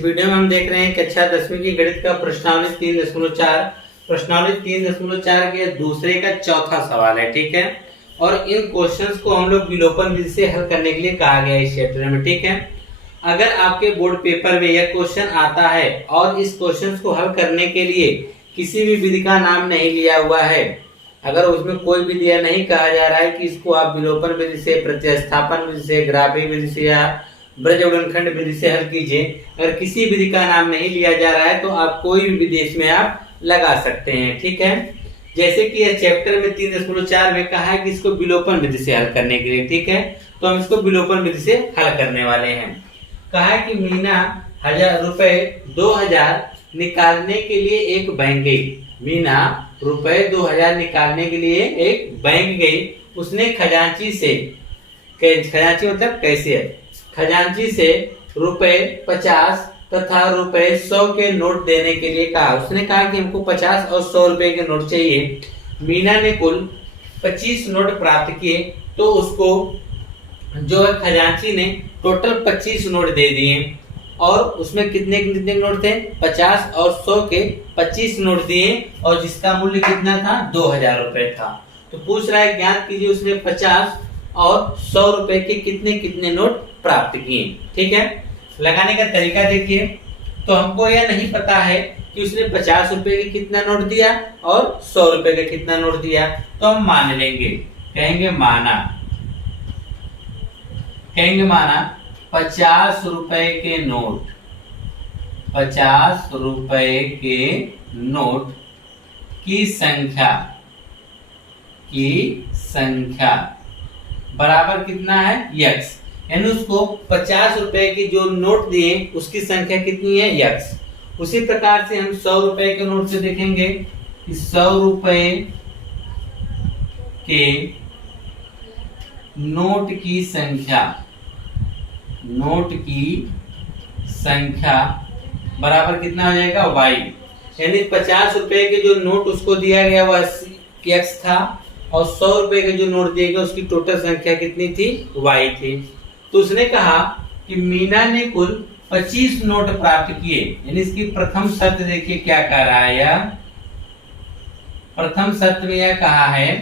Video में हम देख रहे हैं कक्षा 10वीं की गणित का प्रश्नावली 3.4 प्रश्नावली 3.4 के दूसरे का चौथा सवाल है। ठीक है, और इन क्वेश्चंस को हम लोग विलोपन विधि से हल करने के लिए कहा गया है इस चैप्टर में। ठीक है, अगर आपके बोर्ड पेपर में यह क्वेश्चन आता है और इस क्वेश्चन को हल करने के लिए किसी भी विधि का नाम नहीं लिया हुआ है, अगर उसमें कोई भी दिया नहीं कहा जा रहा है कि इसको आप विलोपन विधि से, प्रतिस्थापन विधि से, ग्राफिक विधि से या ब्रज गुणनखंड विधि से हल कीजिए, अगर किसी विधि का नाम नहीं लिया जा रहा है तो आप कोई भी विधि इसमें आप लगा सकते हैं। ठीक है, जैसे कि यह चैप्टर में 3.4 में कहा है कि इसको विलोपन विधि से हल करने के लिए। ठीक है, तो हम इसको विलोपन विधि से हल करने वाले हैं। कहा है कि मीना 1000 रुपए 2000 निकालने के लिए एक बैंक गई। मीना रुपए 2000 निकालने के लिए एक बैंक गई। उसने खजांची से, खजांची मतलब कैसे है, खजांची से रुपए 50 तथा रुपए 100 के नोट देने के लिए कहा। उसने कहा कि हमको 50 और 100 रुपए के नोट चाहिए। मीना ने कुल 25 नोट प्राप्त किए, तो उसको जो है खजांची ने टोटल 25 नोट दे दिए। और उसमें कितने कितने नोट थे, 50 और 100 के 25 नोट दिए, और जिसका मूल्य कितना था, 2000 रुपए था। तो पूछ रहा है ज्ञात कीजिए उसने 50 और 100 रुपए के कितने कितने नोट प्राप्त किए। ठीक है, लगाने का तरीका देखिए। तो हमको यह नहीं पता है कि उसने 50 रुपए के कितना नोट दिया और 100 रुपए का कितना नोट दिया, तो हम मान लेंगे, कहेंगे माना 50 रुपए के नोट, 50 रुपए के नोट की संख्या बराबर कितना है, x। यानी उसको 50 रुपए के जो नोट दिए उसकी संख्या कितनी है, x। उसी प्रकार से हम 100 रुपए के नोट से देखेंगे कि 100 रुपए के नोट की संख्या बराबर कितना हो जाएगा, y। यानी 50 रुपए के जो नोट उसको दिया गया वह x था, और 100 रुपए के जो नोट दिए गए उसकी टोटल संख्या कितनी थी, y थी। तो उसने कहा कि मीना ने कुल 25 नोट प्राप्त किए। यानी इसकी प्रथम शर्त देखिए क्या कह रहा है, यह प्रथम शर्त में यह कहा है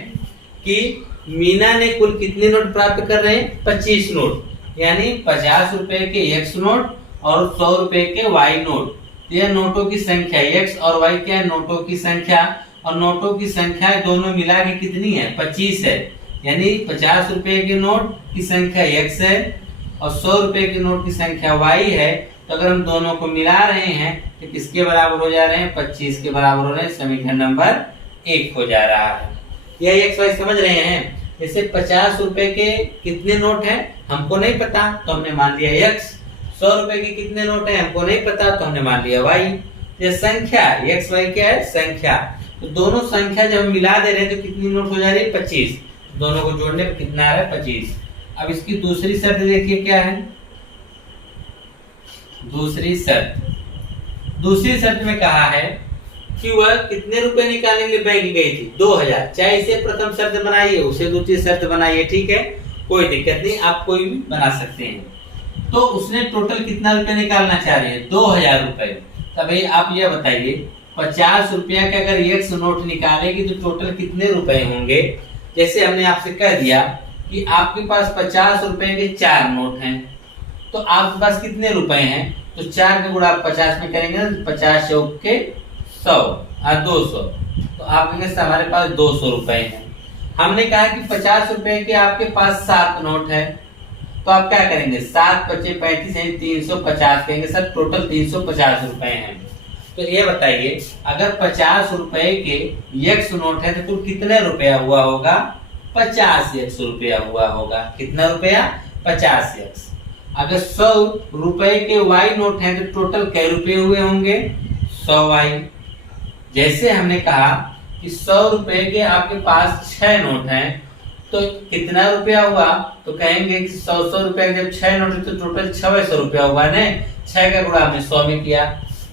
कि मीना ने कुल कितने नोट प्राप्त कर रहे हैं, 25 नोट। यानी 50 रुपए के x नोट और 100 रुपए के y नोट। यह नोटों की संख्या, x और y क्या है, नोटों की संख्या, और नोटों की संख्या दोनों मिला के कितनी है, 25 है। यानी 50 रुपए के नोट की संख्या x है और 100 रुपए के नोट की संख्या y है। तो अगर हम दोनों को मिला रहे हैं तो किसके बराबर हो जा रहे हैं, 25 के बराबर हो रहे हैं। समीकरण नंबर 1 हो जा रहा है। यह x y समझ रहे हैं। जैसे 50 रुपए के कितने नोट हैं हमको नहीं पता, तो हमने मान लिया x। 100 रुपए के कितने नोट हैं हमको नहीं पता, तो हमने मान लिया y। यह संख्या x y क्या है, संख्या। तो दोनों संख्या जब हम मिला दे रहे हैं तो कितनी नोट हो जा रही है, 25। दोनों को जोड़ने पर कितना आ रहा है, 25। अब इसकी दूसरी शर्त देखिए क्या है, दूसरी शर्त में कहा है कि वह कितने रुपए निकालने के लिए बैंक गई थी, 2000। चाहे इसे प्रथम शर्त बनाइए, उसे दूसरी शर्त बनाइए, ठीक है, कोई दिक्कत नहीं, आप कोई भी बना सकते हैं। तो उसने टोटल कितना रुपए निकालना चाह रही है, 2000 रुपए। तभी आप यह बताइए 50 रुपया का अगर x नोट निकालेगी तो टोटल कितने रुपए होंगे। जैसे हमने आपसे कह दिया कि आपके पास 50 रुपए के 4 नोट हैं, तो आपके पास कितने रुपए हैं, तो 4 का गुणा 50 में करेंगे, 50 चौक के 100 और 200, तो आप कहेंगे हमारे पास 200 रुपए हैं। हमने कहा कि 50 रुपए के आपके पास 7 नोट है, तो आप क्या करेंगे, 7 × 5 = 35 यानी 350 कहेंगे सर टोटल 350 रुपए हैं। तो ये बताइए अगर 50 रुपए के x नोट है तो कुल कितने रुपया हुआ होगा, 50x रुपया हुआ होगा। कितना रुपया, 50x। अगर 100 रुपए के y नोट है तो टोटल कै रुपए हुए होंगे, 100y। जैसे हमने कहा कि 100 रुपए के आपके पास 6 नोट हैं, तो कितना रुपया हुआ, तो कहेंगे कि 100 रुपए जब 6 नोट है तो टोटल 600 रुपया हुआ ने, 6 का गुणा हमने 100 में किया।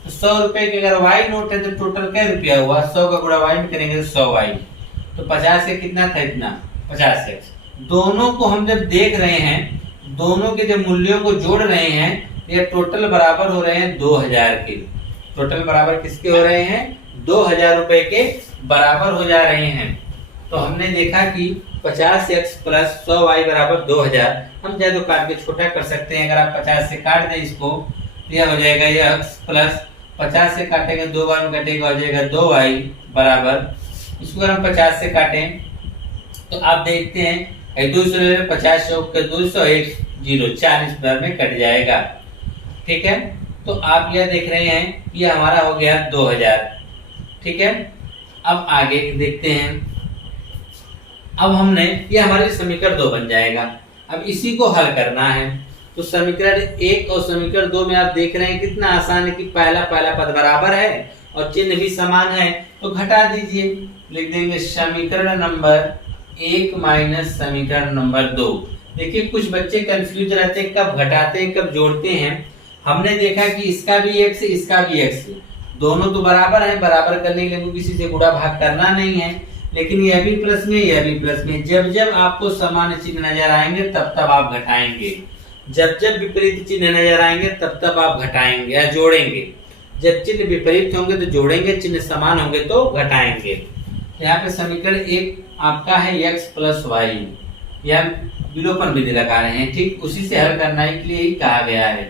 तो 100 रुपए के अगर y नोट है तो टोटल क्या रुपया हुआ, 100 का गुणा y में करेंगे 100y। तो 50 से कितना था, इतना 50x। दोनों को हम जब देख रहे हैं, दोनों के जब मूल्यों को जोड़ रहे हैं ये टोटल बराबर हो रहे हैं 2000 के। टोटल बराबर किसके हो रहे हैं? 2000 रुपए के बराबर हो जा रहे हैं। तो हमने देखा कि 50x प्लस 100y बराबर 2000। हम चाहे तो काट के छोटा कर सकते हैं। अगर आप 50 से काट दें इसको तो यह हो जाएगा यह x प्लस 50 से काटेंगे 2 बार में कटेगा, हो जाएगा 2y बराबर, इसको अगर हम 50 से काटें तो आप देखते हैं 200 50 चौक के 200 1 0 40 बार में कट जाएगा। ठीक है, तो आप यह देख रहे हैं ये हमारा हो गया 2000। ठीक है, अब आगे देखते हैं। अब हमने ये हमारे समीकरण 2 बन जाएगा। अब इसी को हल करना है। तो समीकरण 1 और समीकरण 2 में आप देख रहे हैं कितना आसान है कि पहला पद बराबर है और चिन्ह भी समान है, तो घटा दीजिए। लिख देंगे समीकरण नंबर 1 माइनस समीकरण नंबर 2। देखिए कुछ बच्चे कंफ्यूज रहते हैं, कब घटाते हैं कब जोड़ते हैं। हमने देखा कि इसका भी x इसका भी x, दोनों तो बराबर है। बराबर करने के लिए किसी से गुणा भाग करना नहीं है, लेकिन यह भी प्लस में यह भी प्लस में। जब जब आपको समान चिन्ह नजर आएंगे तब तब आप घटाएंगे, जब जब विपरीत चिन्ह नजर आएंगे तब तब आप घटाएंगे या जोड़ेंगे। जब चिन्ह विपरीत होंगे तो जोड़ेंगे, चिन्ह समान होंगे तो घटाएंगे। यहाँ पे समीकरण 1 आपका है x प्लस वाई, या विलोपन विधि लगा रहे हैं। ठीक उसी से हल करने के लिए ही कहा गया है।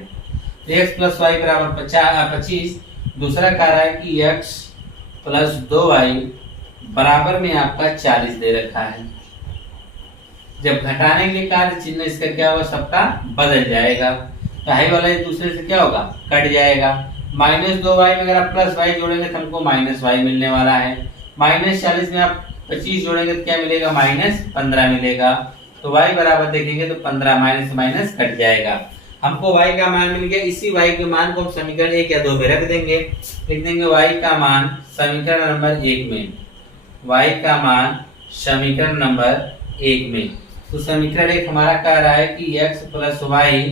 तो x प्लस वाई बराबर 25। दूसरा कह रहा है कि x प्लस 2y बराबर में आपका 40 दे रखा है। जब घटाने के लिए कार्य चिन्ह इसका क्या होगा, सबका बदल जाएगा। तो हाई वाला एक दूसरे से क्या होगा, कट जाएगा। -2y में अगर आप प्लस y जोड़ेंगे तो हमको -y मिलने वाला है। -40 में आप 25 जोड़ेंगे तो क्या मिलेगा, -15 मिलेगा। तो y बराबर देखेंगे तो 15 माइनस कट जाएगा। हमको y का मान मिल गया। इसी y के मान को हम समीकरण 1 या 2 में रख देंगे। लिख देंगे y का मान समीकरण नंबर 1 में, y का मान समीकरण नंबर 1 में। तो समीकरण 1 हमारा कह रहा है कि x प्लस वाई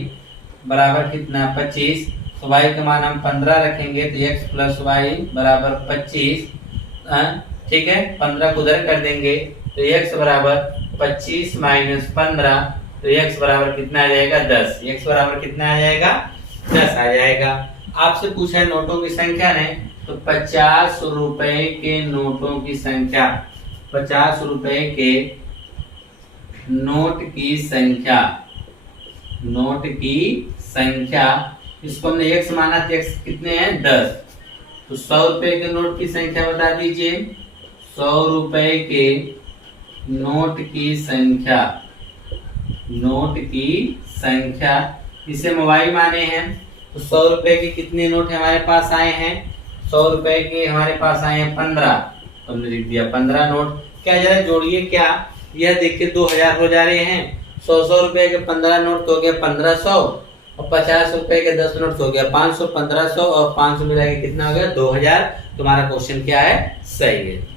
बराबर कितना, 25। तो y का मान हम 15 रखेंगे तो x प्लस वाई बराबर 25। ठीक है, 15 को उधर कर देंगे तो x बराबर 25 माइनस 15, तो x बराबर कितना आ जाएगा, 10। x बराबर कितना आ जाएगा, 10 आ जाएगा। आपसे पूछा है नोटों की संख्या ने, तो 50 रुपए के नोटों की संख्या, 50 रुपए के नोट की संख्या, नोट की संख्या, इसको हमने x माना तो x कितने हैं, 10। तो 100 रुपए के नोट की संख्या बता दीजिए। 100 रुपए के नोट की संख्या, नोट की संख्या, इसे हम y माने हैं। तो 100 रुपए के कितने नोट हमारे पास आए हैं, 100 रुपए के हमारे पास आए हैं 15। तो हमने लिख दिया 15 नोट। क्या जरा जोड़िए, क्या यह देखिए 2000 हो जा रहे हैं। 100 रुपए के 15 नोट तो हो गया 1500, और 50 रुपए के 10 नोट हो गया 500। 1500 और 500 मिला के कितना हो गया, 2000। तुम्हारा क्वेश्चन क्या है, सही है।